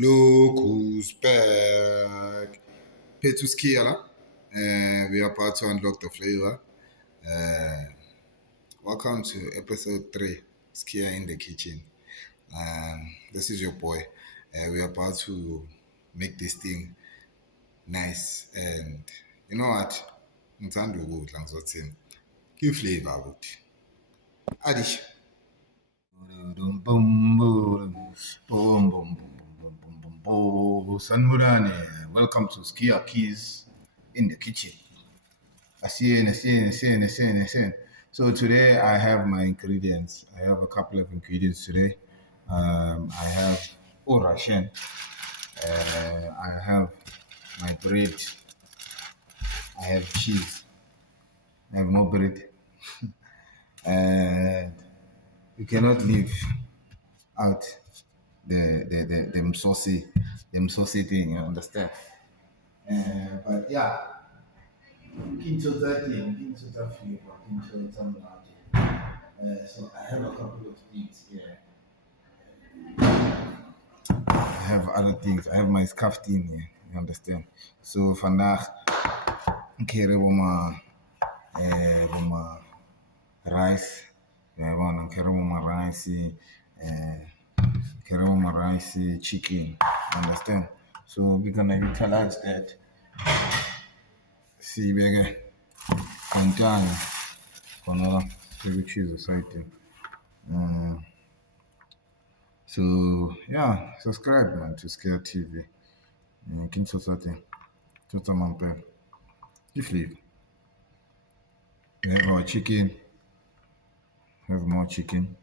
Look who's back. Pay to Skhiya. We are about to unlock the flavor. Uh, Welcome to episode 3, Skhiya in the kitchen. This is your boy. We are about to make this thing nice. And you know what? Ngithanda ukudla ngizothini. Give flavor ukuthi. Adish. Boom, boom, boom, boom, boom, boom, boom, boom. Sanmurane, welcome to Skhiya Keys in the kitchen. Asien. So today I have my ingredients. I have a couple of ingredients today. I have Rashen. I have my bread. I have cheese. I have no bread. And you cannot leave out them saucy thing, you understand? But yeah, into that thing, into that flavor, into some so I have a couple of things here. I have other things. I have my scarf in here. You understand? So vandaag keren we maar rice. Ja, dan keren we maar rice. Keren we maar rice chicken. Understand? So we're gonna utilize that. See, bege. Kantani. Konola. We choose something. So yeah, subscribe man to Skhiya TV. Kin something. Tota mampe. If leave. We have our chicken. Have more chicken.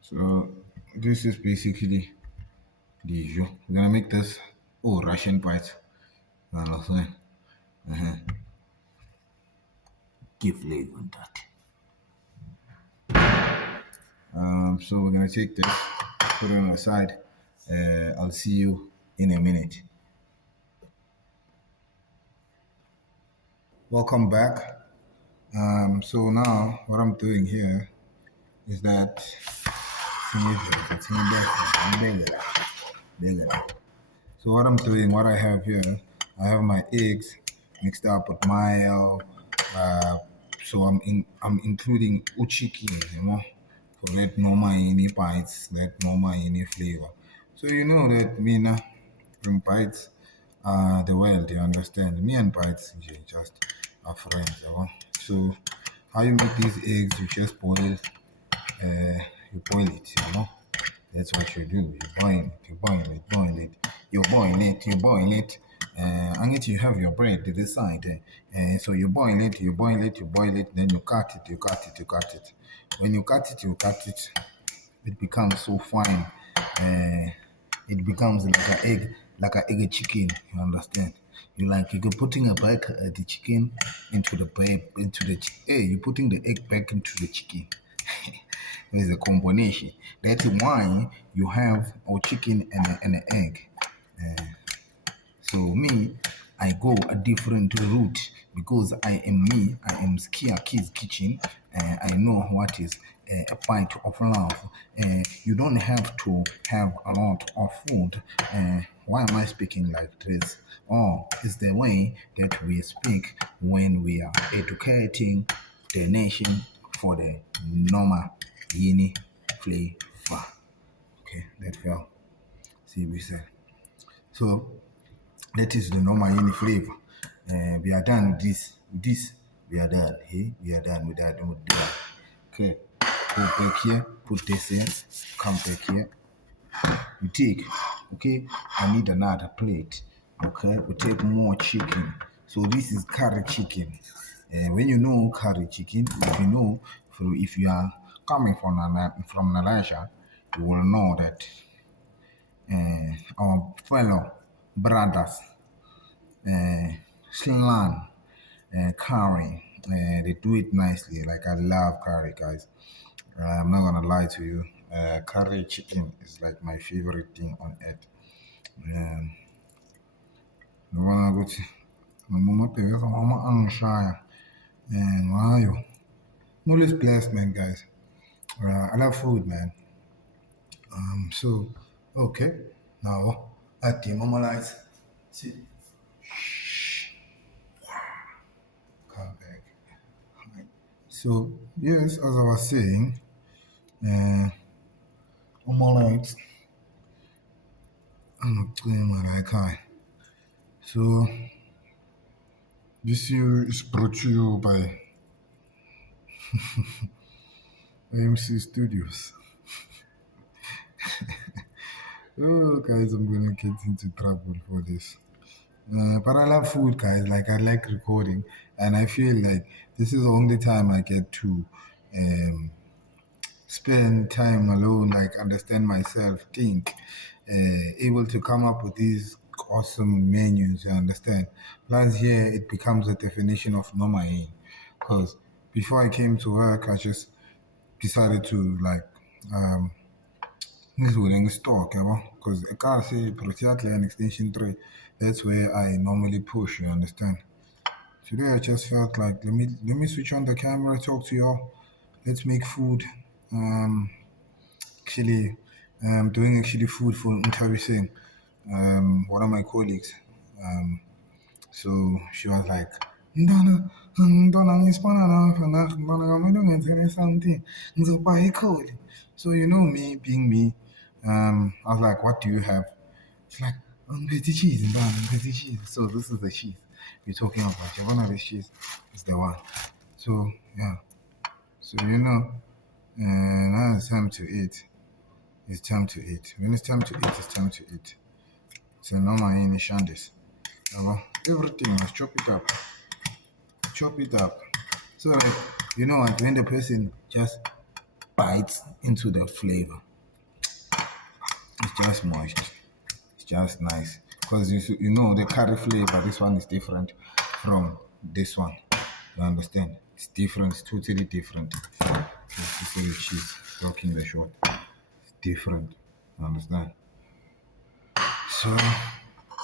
So this is basically the usual. We're gonna make this Russian bites. Understand? Give flavor on that. So we're gonna take this, put it on the side. I'll see you in a minute. Welcome back. So now what I'm doing here is that so what I'm doing, what I have here, I have my eggs mixed up with mayo. So I'm including chicken, for that Nomayini bites, that Nomayini flavor. So you know that me now from bites the world, you understand? Me and bites just are friends, So how you make these eggs, you just boil it, That's what you do. You boil it. And you have your bread to the side. So you boil it, then you cut it. When you cut it, it becomes so fine. It becomes like an egg chicken, you understand? You're putting the chicken into the bread, you're putting the egg back into the chicken. There's a combination. That's why you have a chicken and an egg. So me, I go a different route because I am Skhiya Kids Kitchen. I know what is a pint of love. You don't have to have a lot of food. Why am I speaking like this? Oh, it's the way that we speak when we are educating the nation for the Nomayini flavor. Okay, that fell. See, we said. So that is the Nomayini flavor. We are done with this. We are done. Hey, we are done with that. Okay, go back here. Put this in. Come back here. You take. Okay, I need another plate. Okay, we take more chicken. So this is curry chicken. When you know curry chicken, if you are coming from Malaysia, you will know that our fellow brothers, slang, curry, they do it nicely. Like I love curry, guys. I'm not gonna lie to you. Curry chicken is like my favorite thing on earth. Ngibona ukuthi noma ubhekisa noma angishaya ngayo. I'm blessed, man, guys. I love food, man. So Okay. Now, at the normalize. See, come back. So, yes, as I was saying, uh, normalize. I'm not doing what I can. So, this year is brought to you by AMC Studios. Oh, guys, I'm gonna get into trouble for this. But I love food, guys. Like I like recording, and I feel like this is the only time I get to um, spend time alone, like understand myself, think, able to come up with these awesome menus. You understand? Plus, here it becomes a definition of Nomayini, because before I came to work, I just decided to like. Ngizule ngistalk yabo because ekasi Proteas Land Extension 3, that's where I normally push, you understand? Today I just felt like let me switch on the camera, talk to y'all. Let's make food. Um actually doing actually food for Ntabiseng, one of my colleagues. Um so she was like, Mntwana, mntwana ngisibona lapha mntwana kwamele ungenzele something. Ngizoba ikholi. So you know me being me, I was like, what do you have? It's like, petty cheese, mntwana, petty cheese. So this is the cheese we're talking about. Yabona this cheese is the one. So yeah. So now it's time to eat. It's time to eat. When it's time to eat, it's time to eat. So no my shandis. Everything, let's chop it up. Chop it up. So like, like when the person just bites into the flavor, it's just moist. It's just nice. Because the curry flavor, this one is different from this one. You understand? It's different, it's totally different. This is the cheese, talking the short. It's different. You understand? So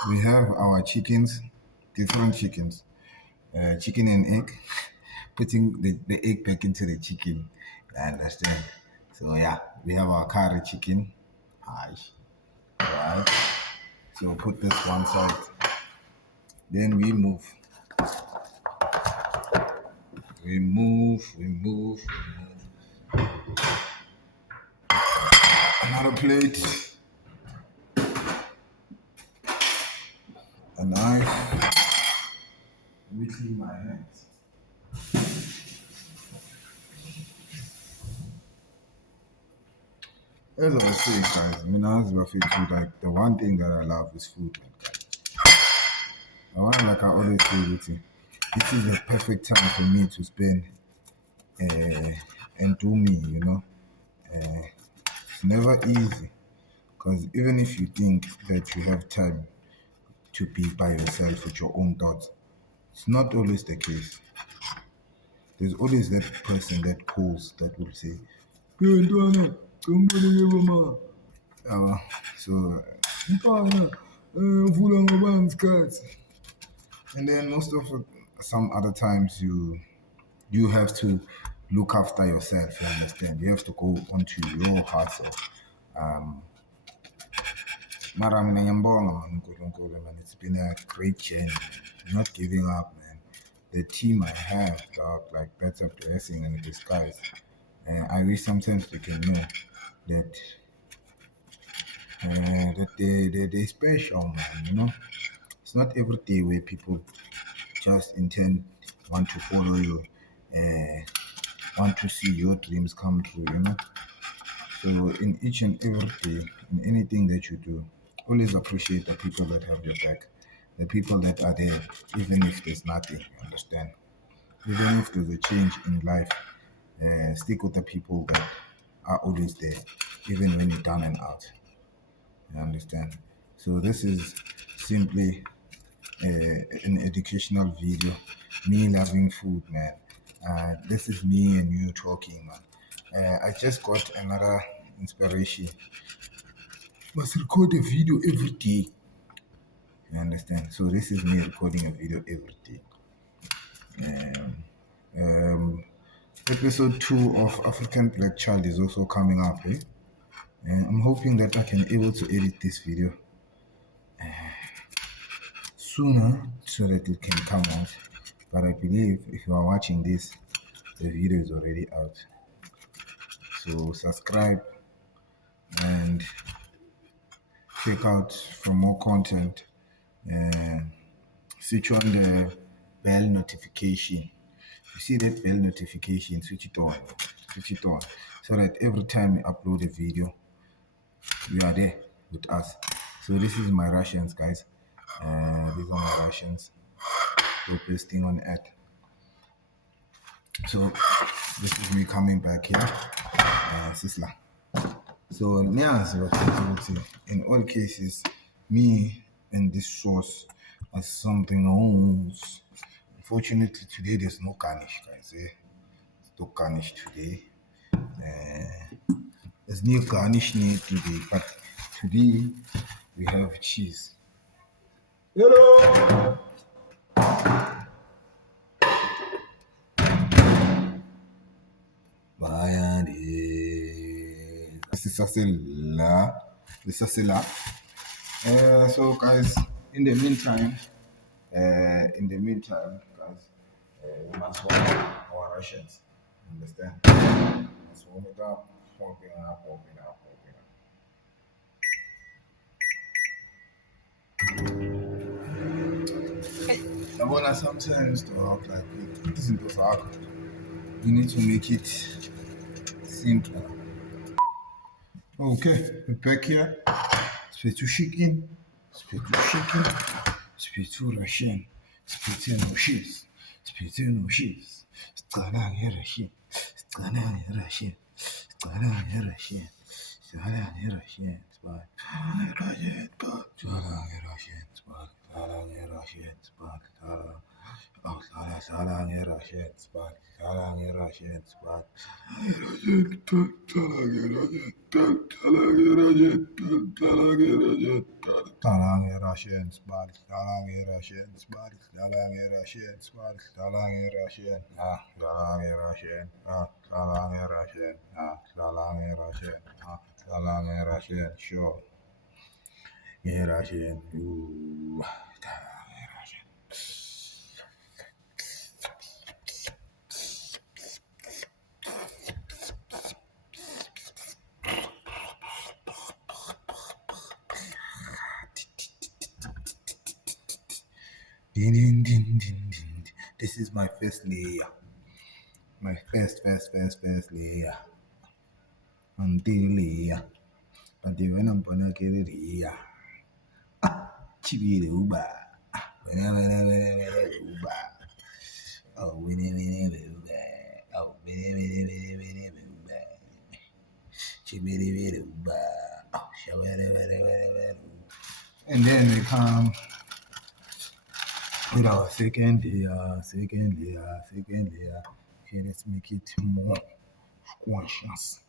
we have our chickens, different chickens. Chicken and egg, putting the egg back into the chicken. I understand. So yeah, we have our curry chicken. Hi. Alright. So put this one side. Then we move. We move, we move, we move. Another plate. A knife. Let me clean my hands. As I was saying, guys, as I feel food, like the one thing that I love is food. Like I always say, this is the perfect time for me to spend uh, and do me. It's never easy because even if you think that you have time to be by yourself with your own thoughts, it's not always the case. There's always that person that calls that will say, "Hey, Ntwana, somebody give a man." So, Ntwana, vula ngobani isikhathi? And then some other times you have to look after yourself. You understand? You have to go onto your hustle. Mara mina ngiyambonga man uNkulunkulu, man. It's been a great journey. I'm not giving up, man. The team I have, dog, like that's a blessing in disguise. And I wish sometimes they can know that they special, man. It's not every day where people just want to follow you, uh, want to see your dreams come true. So in each and every day, in anything that you do, always appreciate the people that have your back, the people that are there, even if there's nothing. You understand? Even if there's a change in life, stick with the people that are always there, even when you're down and out. You understand? So this is simply an educational video. Me loving food, man. This is me and you talking, man. I just got another inspiration. Must record a video every day. You understand? So this is me recording a video every day. Um, episode 2 of African Black Child is also coming up. And I'm hoping that I can able to edit this video sooner so that it can come out. But I believe if you are watching this, the video is already out. So subscribe and check out for more content. Switch on the bell notification. You see that bell notification, switch it on. Switch it on. So that every time you upload a video, you are there with us. So this is my rations, guys. These are my rations. We're pasting on ad. So this is me coming back here. Sisla. So now in all cases, me and this sauce are something else. Unfortunately today there's no garnish, guys. There's no garnish today. There's no garnish need today, but today we have cheese. Hello. This is Sasila. This is Sasila. So guys, in the meantime, guys, we must warm up our rations. Understand? Let's warm it up, warm it up, warm it up, warm it up. I wanna sometimes talk like it isn't just hard. You need to make it simpler. Okay, we're back here. Spetu chicken, spetu chicken, spetu Russian, spetu no cheese, spetu no cheese. Stana Russian, stana Russian, stana Russian, stana Russian, spot. Russian, spot. Stana Russian, spot. Stana Russian, spot. Oh, stana Russian, spot. Stana Russian, spot. Sure. Yeah, Russian. Ooh. Din, din, din, din, din. This is my first layer. My first layer. Until layer. Until when I'm gonna get it here. Chibi the Uber. Uber. Oh, winnie, Uber. Oh, winnie, Uber. Chibi the Uber. Oh, shabba. And then we come with our second layer. Okay, let's make it more squashes.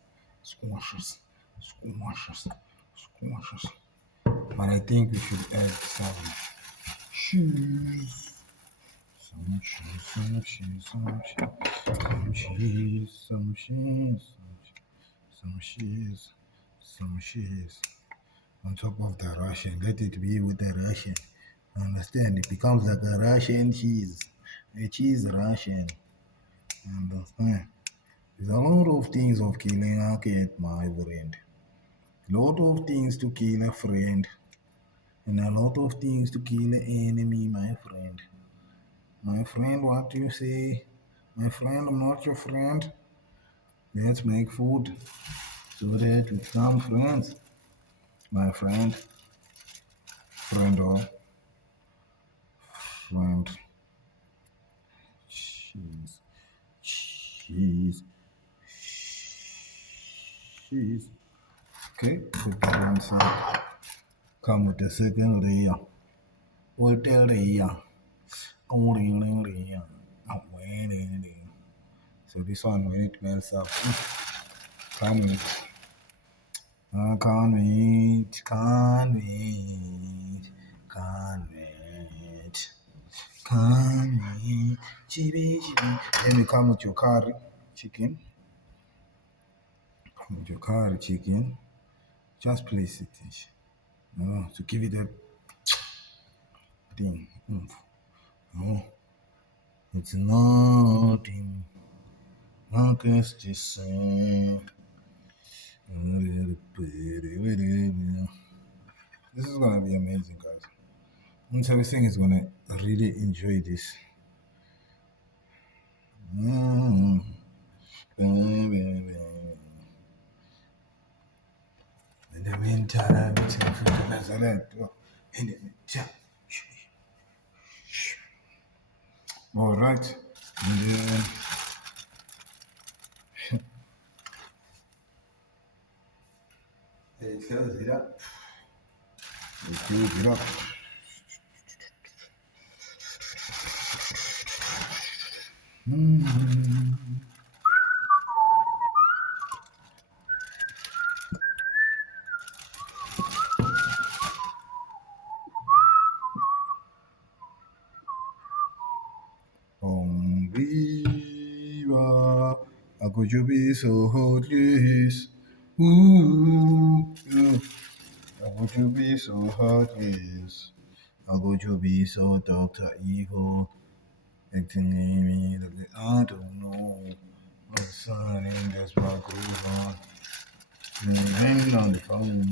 But I think we should add some cheese. Some cheese. On top of the Russian. Let it be with the Russian. Understand? It becomes like a Russian cheese. A cheese Russian. Understand? There's a lot of things of killing a cat, my friend. A lot of things to kill a friend. And a lot of things to kill an enemy, my friend. My friend, what do you say? My friend, I'm not your friend. Let's make food so that we become friends. My friend. Friend or friend. Cheese. Okay, put that one side. Come with the second layer. What the layer? So this one when it melts up, can't wait. I can't wait. Chibi. Then you come with your curry chicken. Just place it. No, to give it a thing. No, it's nothing. Against the same. This is gonna be amazing, guys. Once everything is gonna really enjoy this. Mm. In the meantime, it's a Nazareth. In the meantime. All right. And then it close it up. It close it up. Viva, how could you be so heartless? Ooh, yeah. How could you be so heartless? How could you be so Dr. Evil? Acting me like I don't know. My son and just my groove on. Hanging on the phone.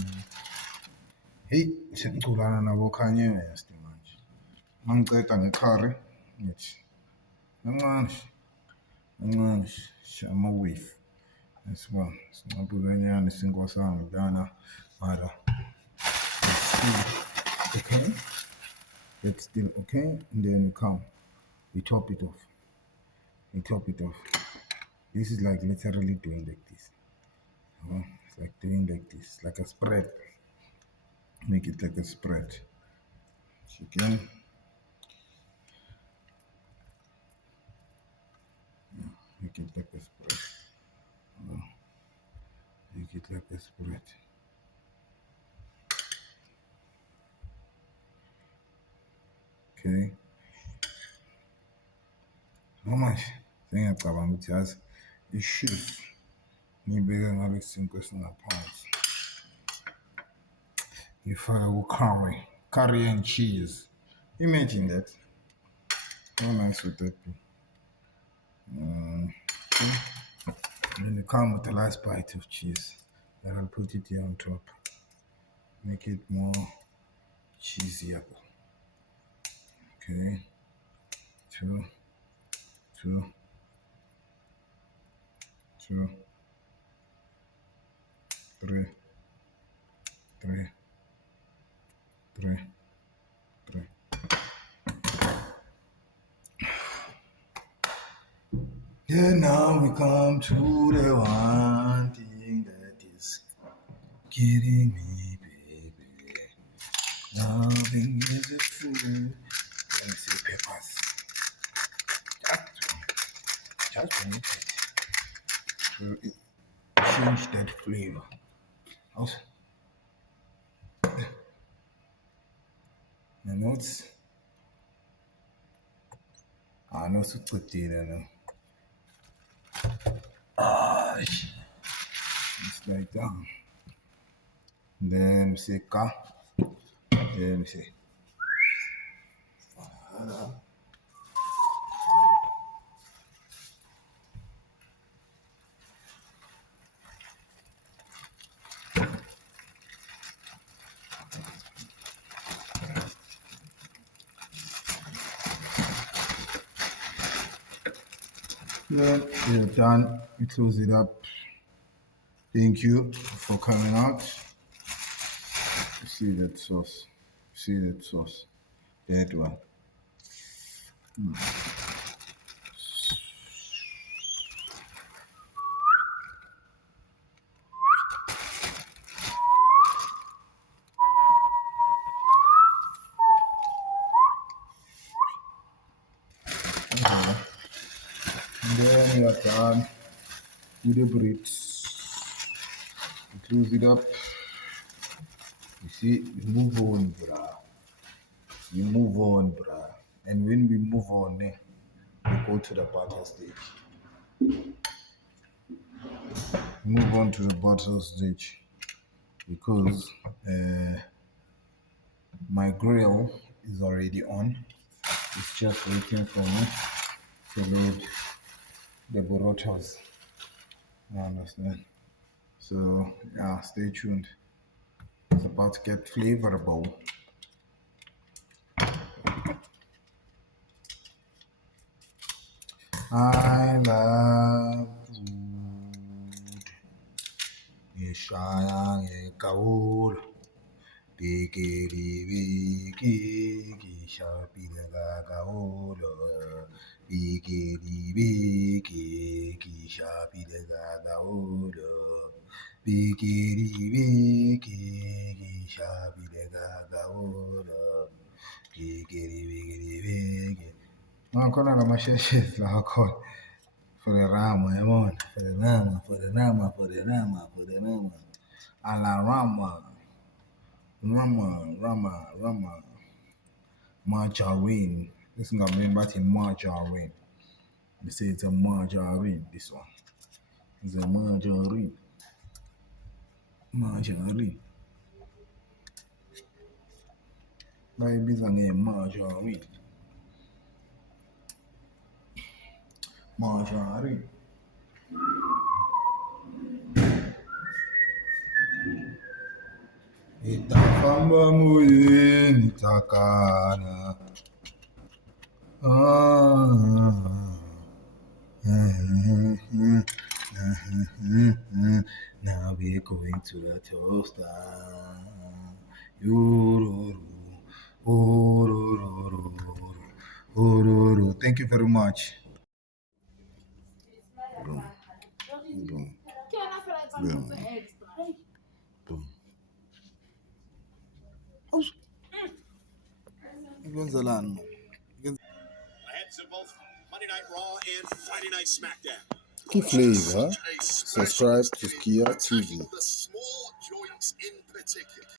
Hey, sengiculana nabo Kanye West manje. Mangiqeda ngekhari ngithi kancane kancane ama-wave yasibona sinqapukanyana sinkosana lana mara it's still okay. It's still okay, and then we top it off. We top it off. This is like literally doing like this. It's like doing like this, like a spread. Make it like a spread. Chicken. Make it like a spread. Make it like a spread. Okay. Manje sengiyacabanga ukuthi yazi i-chef ngiyibeka ngale sinkwe esingaphansi. Ngifaka curry and cheese. Imagine that. How nice would that be? And it come with the last bite of cheese. And I'll put it here on top. Make it more cheesier. Okay. Two, 3, 3, 3, 3. Yeah, now we come to the one thing that is getting me, baby. Loving is a food. Let me see the peppers. Just one. So it change that flavor. Also, the notes. I know so good now. It's like that. Then we say ka. Then we say. Then we're done. We close it up. Thank you for coming out. See that sauce. See that sauce. That one. Okay. And then we are done with the bricks. We close it up. You see, we move on, bruh. We move on, bruh. And when we move on, we go to the butter stage. Move on to the butter stage. because my grill is already on. It's just waiting for me to load the burritos. You understand? So yeah, stay tuned. It's about to get flavorful. I love food. Ishaya Kaur. Bigiri bigi sharpida gagaolo. Bigiri bigi sharpida gagaolo. Bigiri bigi sharpida gagaolo. Bigiri bigi. Ancora la machete la call for the rama, for the rama, for the rama, for the rama, for the rama. Alla rama, rama, margarine. This is not mean about in margarine. They say it's a margarine, this one. It's a margarine. Margarine. Like this one here, margarine. Margarine. Itafamba muye nitakana. Now we're going to the toaster. Ururu, ururu, ururu. Thank you very much. Boom, boom, boom, boom. Gonzalano. Ahead to both Monday Night Raw and Friday Night SmackDown. Key flavor. Subscribe to Skhiya TV. The small joints in particular.